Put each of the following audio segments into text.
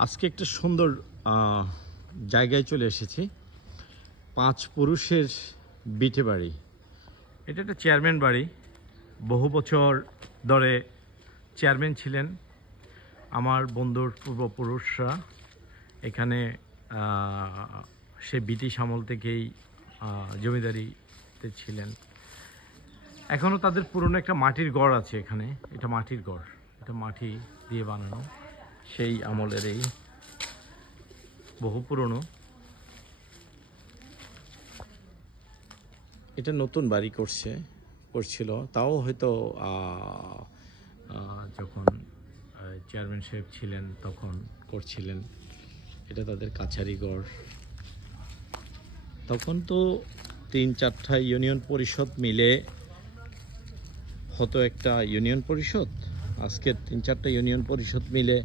আজকে একটা সুন্দর জায়গায় চলে এসেছি। 5 পুরুষের বিটে বাড়ি। এটা একটা চেয়ারম্যান বাড়ি। বহু বছর ধরে চেয়ারম্যান ছিলেন আমার বন্ধুর পূর্বপুরুষরা। এখানে সে ব্রিটিশ আমল থেকেই জমিদারিতে ছিলেন। এখনও তাদের পুরনো একটা মাটির গড় আছে এখানে। এটা মাটির গড়, এটা মাটি দিয়ে বানানো, সেই আমলের এই বহু পুরনো। এটা নতুন বাড়ি করছিল, তাও হয়তো যখন চেয়ারম্যান সাহেব ছিলেন তখন করছিলেন। এটা তাদের কাছারি গড়। তখন তো 3-4টা ইউনিয়ন পরিষদ মিলে হতো একটা ইউনিয়ন পরিষদ। আজকে 3-4টা ইউনিয়ন পরিষদ মিলে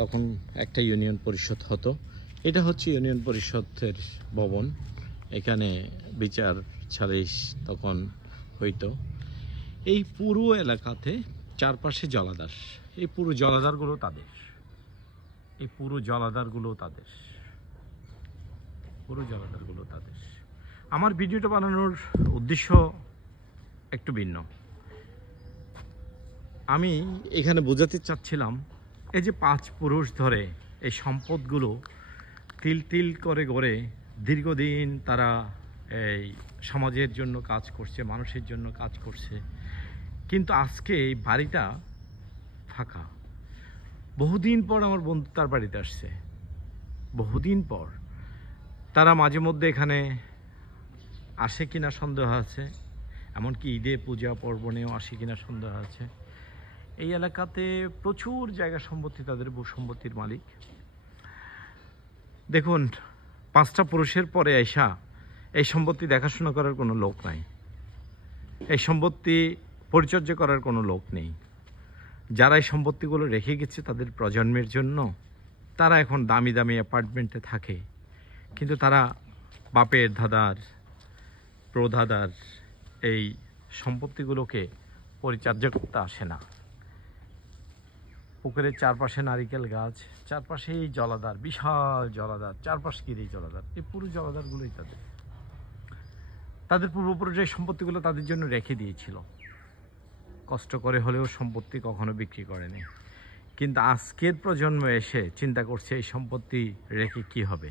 তখন একটা ইউনিয়ন পরিষদ হতো। এটা হচ্ছে ইউনিয়ন পরিষদের ভবন। এখানে বিচার সালিশ তখন হইতো। এই পুরো এলাকাতে চারপাশে জলাধার। এই পুরো জলাধারগুলো তাদের, পুরো জলাধারগুলো তাদের। আমার ভিডিওটা বানানোর উদ্দেশ্য একটু ভিন্ন। আমি এখানে বোঝাতে চাচ্ছিলাম, এই যে 5 পুরুষ ধরে এই সম্পদগুলো তিল তিল করে গড়ে দীর্ঘদিন তারা এই সমাজের জন্য কাজ করছে, মানুষের জন্য কাজ করছে, কিন্তু আজকে এই বাড়িটা ফাঁকা। বহুদিন পর আমার বন্ধু তার বাড়িতে আসছে, বহুদিন পর। তারা মাঝে মধ্যে এখানে আসে কিনা সন্দেহ আছে, এমনকি ঈদে পূজা পার্বণেও আসে কিনা সন্দেহ আছে। এই এলাকাতে প্রচুর জায়গা সম্পত্তি, তাদের বহু সম্পত্তির মালিক। দেখুন, 5টা পুরুষের পরে আইসা এই সম্পত্তি দেখাশোনা করার কোনো লোক নাই, এই সম্পত্তি পরিচর্যা করার কোনো লোক নেই। যারা এই সম্পত্তিগুলো রেখে গেছে তাদের প্রজন্মের জন্য, তারা এখন দামি দামি অ্যাপার্টমেন্টে থাকে, কিন্তু তারা বাপের দাদার প্রদাদার এই সম্পত্তিগুলোকে পরিচর্যা করতে আসে না। পুকুরের চারপাশে নারিকেল গাছ, চারপাশেই জলাধার, বিশাল জলাধার, চারপাশ ঘিরেই জলাধার। এই পুরো জলাধারগুলোই তাদের পূর্বপুরুষের সম্পত্তিগুলো তাদের জন্য রেখে দিয়েছিল। কষ্ট করে হলেও সম্পত্তি কখনো বিক্রি করেনি। কিন্তু আজকের প্রজন্ম এসে চিন্তা করছে এই সম্পত্তি রেখে কি হবে,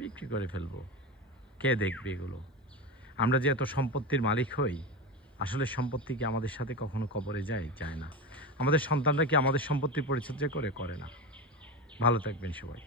বিক্রি করে ফেলবো, কে দেখবে এগুলো। আমরা যে এত সম্পত্তির মালিক হই, আসলে সম্পত্তি কি আমাদের সাথে কখনো কবরে যায় না। আমাদের সন্তানরা কি আমাদের সম্পত্তির পরিচর্যা করে না। ভালো থাকবেন সবাই।